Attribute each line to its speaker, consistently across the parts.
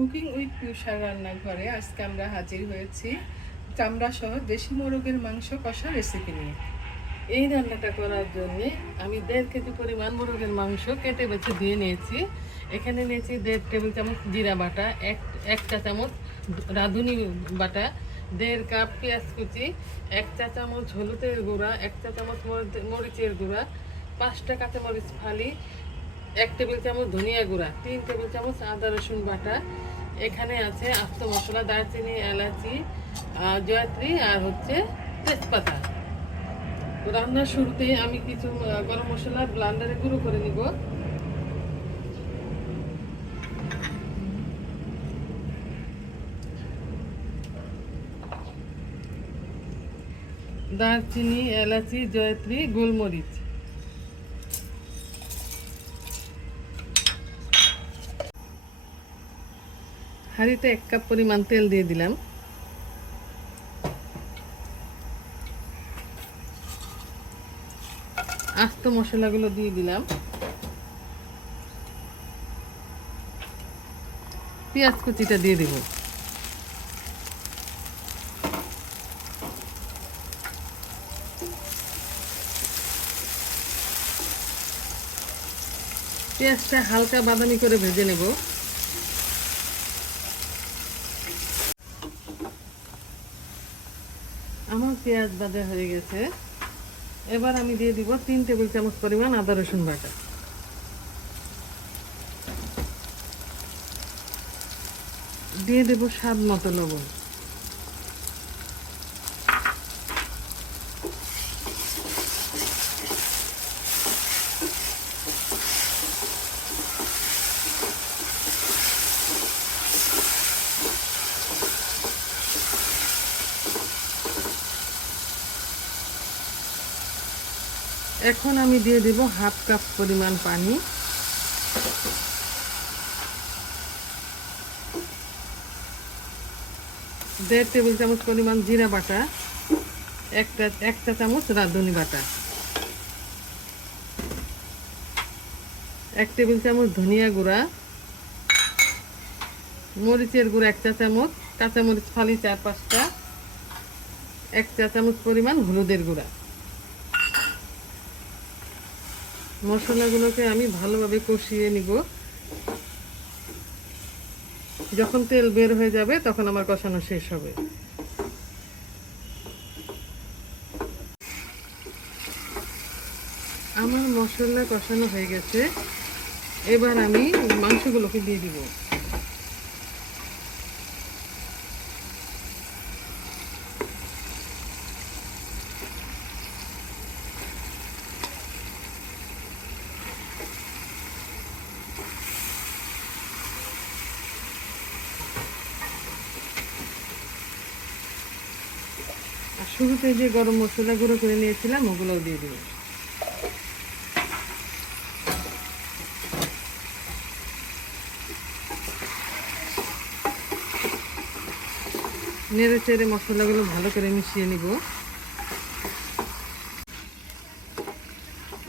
Speaker 1: Cooking with পিউষার রান্নাঘরে আজকে আমরা হাজির হয়েছি। চামড়া সহ দেশি মোরগের মাংস কষা রেসিপি নিয়ে। এই রান্নাটা করার জন্য আমি দেড় কেজি পরিমাণ মোরগের মাংস কেটে বেছে দিয়ে নিয়েছি। এখানে নিয়েছি দেড় টেবিল চামচ জিরা বাটা, এক এক চা চামচ রাঁধুনি বাটা, দেড় কাপ পেঁয়াজ কুচি, এক চা চামচ হলুদের গুঁড়া, এক চা চামচ মরিচের গুঁড়া, পাঁচটা কাঁচামরিচ ফালি এক টেবিল চামচ ধনিয়া গুঁড়া, তিন টেবিল চামচ আদা রসুন বাটা। এখানে আছে আস্ত মশলা, দারচিনি, এলাচি জয়ত্রী আর হচ্ছে তেজপাতা। রান্নার শুরুতে আমি কিছু গরম মশলা ব্লান্ডারে গুঁড়ো করে নিব। দারচিনি, এলাচি, জয়ত্রী, গোলমরিচ। হাঁড়িতে এক কাপ পরিমাণ তেল দিয়ে দিলাম। আস্ত মশলাগুলো দিয়ে দিলাম। পেঁয়াজ কুচিটা দিয়ে দিব। পেঁয়াজটা হালকা বাদামি করে ভেজে নেব। আমার পেঁয়াজ বাদে হয়ে গেছে। এবার আমি দিয়ে দিব তিন টেবিল চামচ পরিমাণ আদা রসুন বাটা। দিয়ে দেব স্বাদ মতো লবণ। এখন আমি দিয়ে দেব হাফ কাপ পরিমাণ পানি। দেড় টেবিল চামচ পরিমাণ জিরা বাটা, একটা একটা চামচ রাঁধুনি বাটা। এক টেবিল চামচ ধনিয়া গুঁড়া, মরিচের গুঁড়া এক চা চামচ, কাঁচামরিচ ফালি চার পাঁচটা, এক চা চামচ পরিমাণ হলুদের গুঁড়া। মশলাগুলোকে আমি ভালোভাবে কষিয়ে নিব। যখন তেল বের হয়ে যাবে, তখন আমার কষানো শেষ হবে। আমার মশলা কষানো হয়ে গেছে। এবার আমি মাংসগুলোকে দিয়ে দিব। শুরুতে যে গরম মশলা গুঁড়ো করে নিয়েছিলাম, ওগুলোও দিয়ে দিব নেড়ে চেড়ে মশলাগুলো ভালো করে মিশিয়ে নিব।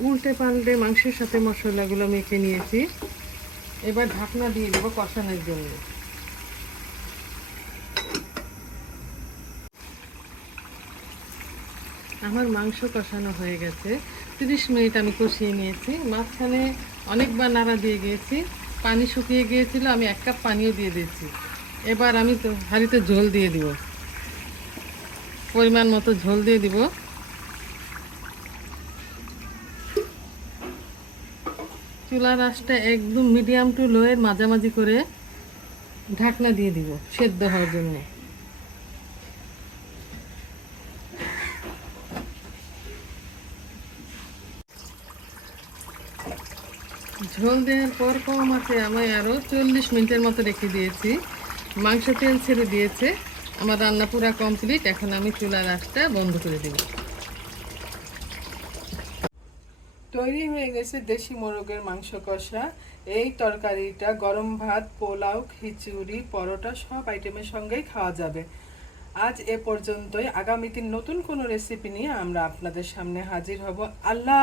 Speaker 1: উল্টে পাল্টে মাংসের সাথে মশলাগুলো মেখে নিয়েছি। এবার ঢাকনা দিয়ে দেবো কষানোর জন্য। আমার মাংস কষানো হয়ে গেছে। তিরিশ মিনিট আমি কষিয়ে নিয়েছি। মাঝখানে অনেকবার নাড়া দিয়ে গিয়েছি। পানি শুকিয়ে গিয়েছিল, আমি এক কাপ পানিও দিয়ে দিয়েছি। এবার আমি তো হাঁড়িতে ঝোল দিয়ে দিব। পরিমাণ মতো ঝোল দিয়ে দিব। চুলার আঁচটা একদম মিডিয়াম টু লোয়ের মাঝামাঝি করে ঢাকনা দিয়ে দিব সেদ্ধ হওয়ার জন্য। ঝোল দেওয়ার পর কম আছে, আমি আরও চল্লিশ মিনিটের মতো রেখে দিয়েছি। মাংস তেল ছেড়ে দিয়েছে, আমার রান্না পুরা কমপ্লিট এখন আমি চুলার আঁচটা বন্ধ করে দেব। তৈরি হয়ে গেছে দেশি মোরগের মাংস কষা। এই তরকারিটা গরম ভাত, পোলাও, খিচুড়ি, পরোটা সব আইটেমের সঙ্গেই খাওয়া যাবে। আজ এ পর্যন্তই। আগামী দিন নতুন কোনো রেসিপি নিয়ে আমরা আপনাদের সামনে হাজির হব। আল্লাহ